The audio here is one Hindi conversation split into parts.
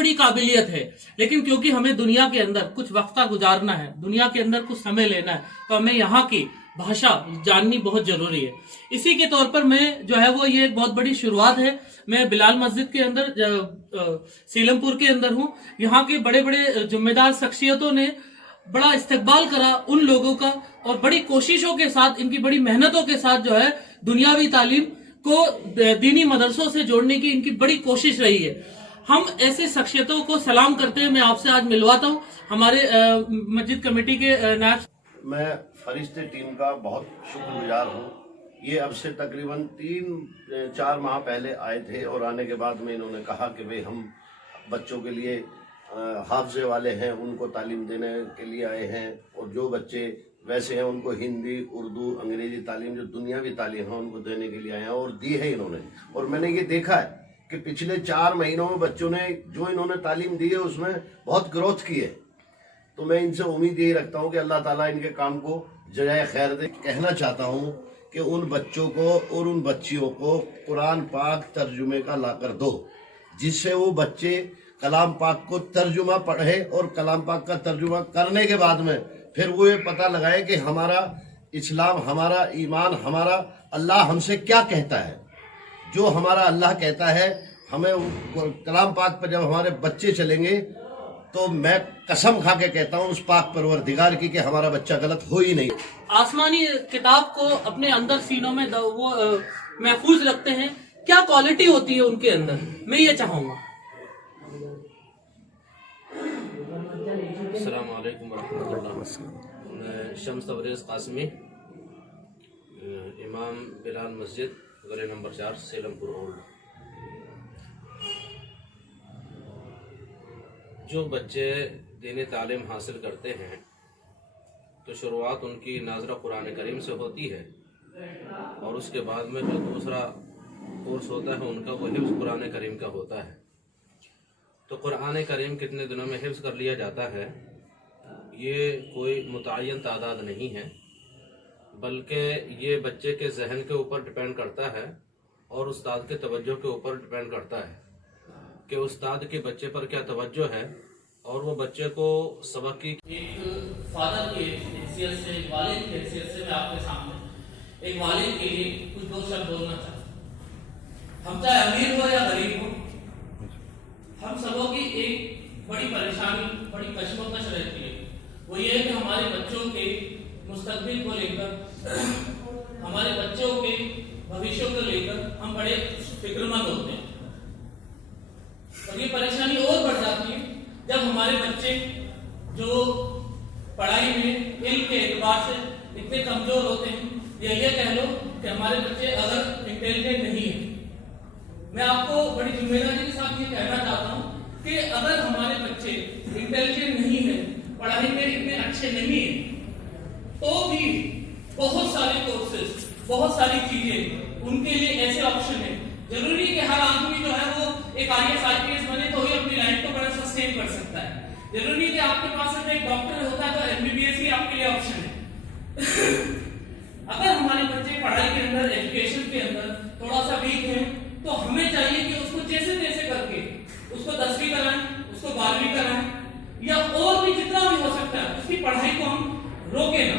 बड़ी काबिलियत है, लेकिन क्योंकि हमें दुनिया के अंदर कुछ वक्ता गुजारना है, दुनिया के अंदर कुछ समय लेना है, तो हमें यहाँ की भाषा जाननी बहुत जरूरी है। इसी के तौर पर मैं जो है वो ये एक बहुत बड़ी शुरुआत है। मैं बिलाल मस्जिद के अंदर सीलमपुर के अंदर हूँ। यहाँ के बड़े बड़े जिम्मेदार शख्सियतों ने बड़ा इस्तकबाल करा उन लोगों का, और बड़ी कोशिशों के साथ, इनकी बड़ी मेहनतों के साथ जो है दुनियावी तालीम को दीनी मदरसों से जोड़ने की इनकी बड़ी कोशिश रही है। हम ऐसे शख्सियतों को सलाम करते हैं। मैं आपसे आज मिलवाता हूँ हमारे मस्जिद कमेटी के नायब। मैं फरिश्ते टीम का बहुत शुक्रगुजार हूँ। ये अब से तकरीबन 3-4 माह पहले आए थे, और आने के बाद में इन्होंने कहा कि भाई हम बच्चों के लिए हाफजे वाले हैं, उनको तालीम देने के लिए आए हैं, और जो बच्चे वैसे हैं उनको हिंदी, उर्दू, अंग्रेजी तालीम, जो दुनियावी तालीम है उनको देने के लिए आए हैं, और दी है इन्होंने। और मैंने ये देखा है कि पिछले 4 महीनों में बच्चों ने जो इन्होंने तालीम दी है उसमें बहुत ग्रोथ की है। तो मैं इनसे उम्मीद यही रखता हूँ कि अल्लाह ताला इनके काम को जज़ाए खैर दे। कहना चाहता हूँ कि उन बच्चों को और उन बच्चियों को कुरान पाक तर्जुमे का लाकर दो, जिससे वो बच्चे कलाम पाक को तर्जुमा पढ़े, और कलाम पाक का तर्जुमा करने के बाद में फिर वो ये पता लगाए कि हमारा इस्लाम, हमारा ईमान, हमारा अल्लाह हमसे क्या कहता है। जो हमारा अल्लाह कहता है, हमें कलाम पाक पर जब हमारे बच्चे चलेंगे तो मैं कसम खा के कहता हूँ उस पाक परवरदिगार की कि हमारा बच्चा गलत हो ही नहीं। आसमानी किताब को अपने अंदर सीनों में वो महफूज रखते हैं। क्या क्वालिटी होती है उनके अंदर, मैं ये चाहूंगा। अस्सलाम वालेकुम रहमतुल्लाह। मैं शम्स तबरेज़ कासमी, इमाम बिलाल मस्जिद, गली नंबर 4, सीलमपुर ओल्ड। जो बच्चे दीनी तालीम हासिल करते हैं तो शुरुआत उनकी नाज़रा कुरान करीम से होती है, और उसके बाद में जो दूसरा कोर्स होता है उनका वो हिफ्ज़ कुरान करीम का होता है। तो कुरान करीम कितने दिनों में हिफ्ज़ कर लिया जाता है, ये कोई मुतय्यन तादाद नहीं है, बल्कि ये बच्चे के जहन के ऊपर डिपेंड करता है और उस्ताद के तवज्जो के ऊपर डिपेंड करता है कि उस्ताद के बच्चे पर क्या तवज्जो है, और वो बच्चे को सबक की। एक फादर की हैसियत से, एक वालिद की हैसियत से मैं आपके सामने एक वालिद के लिए कुछ 2 शब्द बोलना चाहता हूँ। हम चाहे अमीर हो या गरीब हो, हम सबों की एक बड़ी परेशानी, बड़ी कशमकश रहती है। वो ये है कि हमारे बच्चों के मुस्तकबिल को लेकर, हमारे बच्चों के भविष्य को लेकर हम बड़े फिक्रमंद होते हैं। और ये परेशानी और बढ़ जाती है जब हमारे बच्चे जो पढ़ाई में, इल्म के एतबार से इतने कमजोर होते हैं, या ये कह लो कि हमारे बच्चे अगर इंटेलिजेंट नहीं है। मैं आपको बड़ी जिम्मेदारी के साथ ये कहना चाहता हूँ कि अगर हमारे बच्चे इंटेलिजेंट नहीं है, पढ़ाई में इतने अच्छे नहीं है, तो भी बहुत सारे कोर्सेज, बहुत सारी चीजें उनके लिए ऐसे ऑप्शन है। जरूरी है कि हर आदमी जो है वो एक IAS IPS बने तो ही अपनी लाइफ को बड़ा सस्टेन कर सकता है। जरूरी है कि आपके पास अगर एक डॉक्टर होता है तो MBBS ही आपके लिए ऑप्शन है। अगर हमारे बच्चे पढ़ाई के अंदर, एजुकेशन के अंदर थोड़ा सा वीक है, तो हमें चाहिए कि उसको जैसे तैसे करके उसको 10वीं कराएं, उसको 12वीं कराएं, या और भी जितना भी हो सकता है उसकी पढ़ाई को हम रोके ना।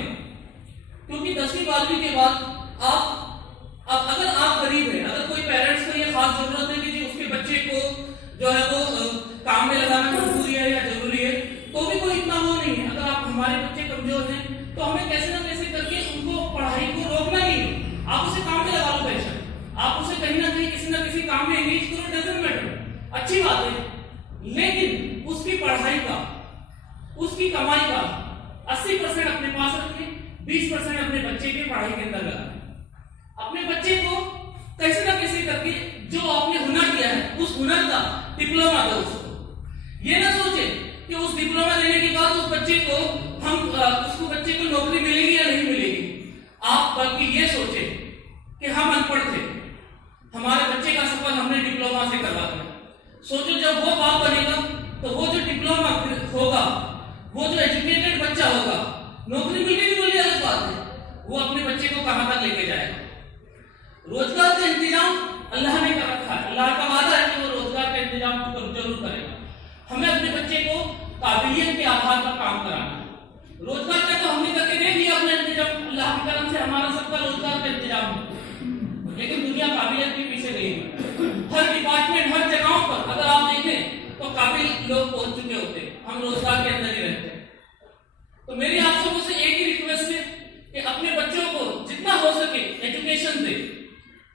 क्योंकि 10वीं 12वीं के बाद आप अगर आप गरीब हैं, अगर कोई पेरेंट्स को ये खास जरूरत है कि जी उसके बच्चे को जो है वो काम में लगाना मजबूरी है या जरूरी है, तो भी कोई इतना वो नहीं है। अगर आप हमारे बच्चे कमजोर हैं तो हमें कैसे ना कैसे करके उनको पढ़ाई को रोकना नहीं है। आप उसे काम में लगा लो, बेशक आप उसे कहीं ना कहीं किसी ना किसी काम में एंगेज करो, डजंट मैटर, अच्छी बात है, लेकिन उसकी पढ़ाई का, उसकी कमाई का 80% अपने पास रखें, 20% अपने बच्चे के पढ़ाई के अंदर लगाएं। अपने बच्चे को कैसे ना कैसे करके जो आपने हुनर दिया है उस हुनर का डिप्लोमा दो उसको। ये ना सोचे कि उस डिप्लोमा लेने के बाद उस बच्चे को उसको बच्चे को नौकरी मिलेगी या नहीं मिलेगी। आप बल्कि ये सोचे कि हम अनपढ़ थे, हमारे बच्चे का सफर हमने डिप्लोमा से करवा दिया। सोचो जब वो बाप बनेगा तो वो जो डिप्लोमा होगा, वो जो एजुकेटेड बच्चा होगा, नौकरी मिलेगी मिली अलग बात है, वो अपने बच्चे को कहां तक लेके जाएगा। रोजगार का इंतजाम अल्लाह ने कर रखा है, अल्लाह का वादा है कि वो रोजगार का इंतजाम जरूर करेगा। काबिलियत के आधार पर काम कराना है। रोजगार का तो हमने करके दे दिया अपना इंतजाम, अल्लाह के करम से हमारा सबका रोजगार का इंतजाम है, लेकिन दुनिया काबिलियत के पीछे नहीं है। हर डिपार्टमेंट, हर जगहों पर अगर आप देखें तो काबिल लोग पहुंच चुके होते हैं, हम रोजगार के अंदर ही रहते हैं। तो मेरी आप सबों से एक ही रिक्वेस्ट है कि अपने बच्चों को जितना हो सके एजुकेशन दे।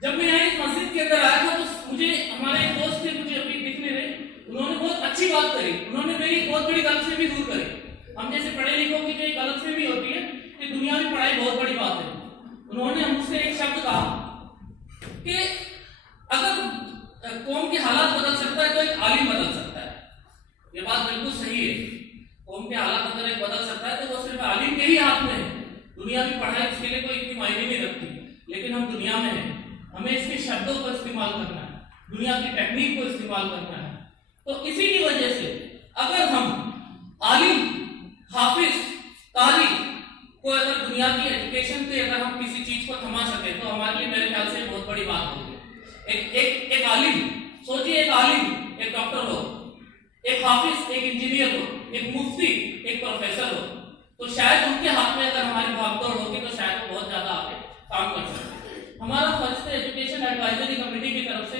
जब मैं यहाँ इस मस्जिद के अंदर आया था तो मुझे हमारे एक दोस्त थे, मुझे अभी दिखने रहे, उन्होंने बहुत अच्छी बात करी, उन्होंने मेरी बहुत बड़ी गलतफहमी दूर करी। हम जैसे पढ़े लिखों की जो एक गलतफहमी होती है कि दुनिया में पढ़ाई बहुत बड़ी बात है। उन्होंने मुझसे एक शब्द कहा कि अगर कौम के हालात बदल सकता है तो एक आलिम बदल सकता है। ये बात बिल्कुल सही है, कौम के हालात अगर एक बदल सकता है तो वो सिर्फ आलिम के ही हाथ में है। दुनिया की पढ़ाई उसके लिए कोई इतनी मायने नहीं रखती, लेकिन हम दुनिया में हैं, हमें इसके शब्दों को इस्तेमाल करना है, दुनिया की टेक्निक को इस्तेमाल करना है। तो इसी की वजह से अगर हम आलिम, हाफिज, कारी को अगर दुनिया की एजुकेशन पे अगर हम किसी चीज को थमा सके तो हमारे लिए मेरे ख्याल से बहुत बड़ी बात होगी। एक आलिम, सोचिए एक आलिम एक डॉक्टर हो, एक हाफिज एक इंजीनियर हो, एक मुफ्ती एक प्रोफेसर हो, तो शायद उनके हाथ में अगर हमारी भागदौड़ होगी तो शायद वो बहुत ज्यादा आगे काम कर सकते। हमारा फर्स्ट एजुकेशन एडवाइजरी कमेटी की तरफ से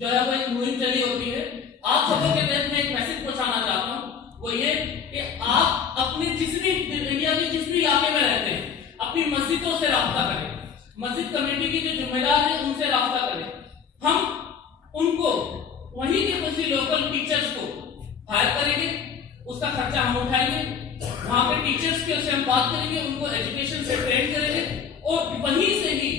जो है वो एक मुहिम चली होती है। आप सबों के देश में एक मैसेज पहुंचाना चाहता हूँ, वो ये कि आप अपने जिस भी इंडिया के जिस भी इलाके में रहते हैं अपनी मस्जिदों से राब्ता करें, मस्जिद कमेटी की जो जिम्मेदार है उनसे राब्ता करें। हम उनको वहीं के किसी लोकल टीचर्स को हायर करेंगे, उसका खर्चा हम उठाएंगे, वहां पे टीचर्स के से हम बात करेंगे, उनको एजुकेशन से ट्रेन करेंगे और वहीं से ही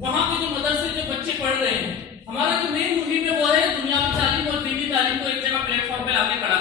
वहां के जो मदरसे जो बच्चे पढ़ रहे हैं, हमारा जो मेन मुहिम है वो है दुनिया की तालीम और दीनी तालीम को एक जगह प्लेटफॉर्म पे लाके खड़ा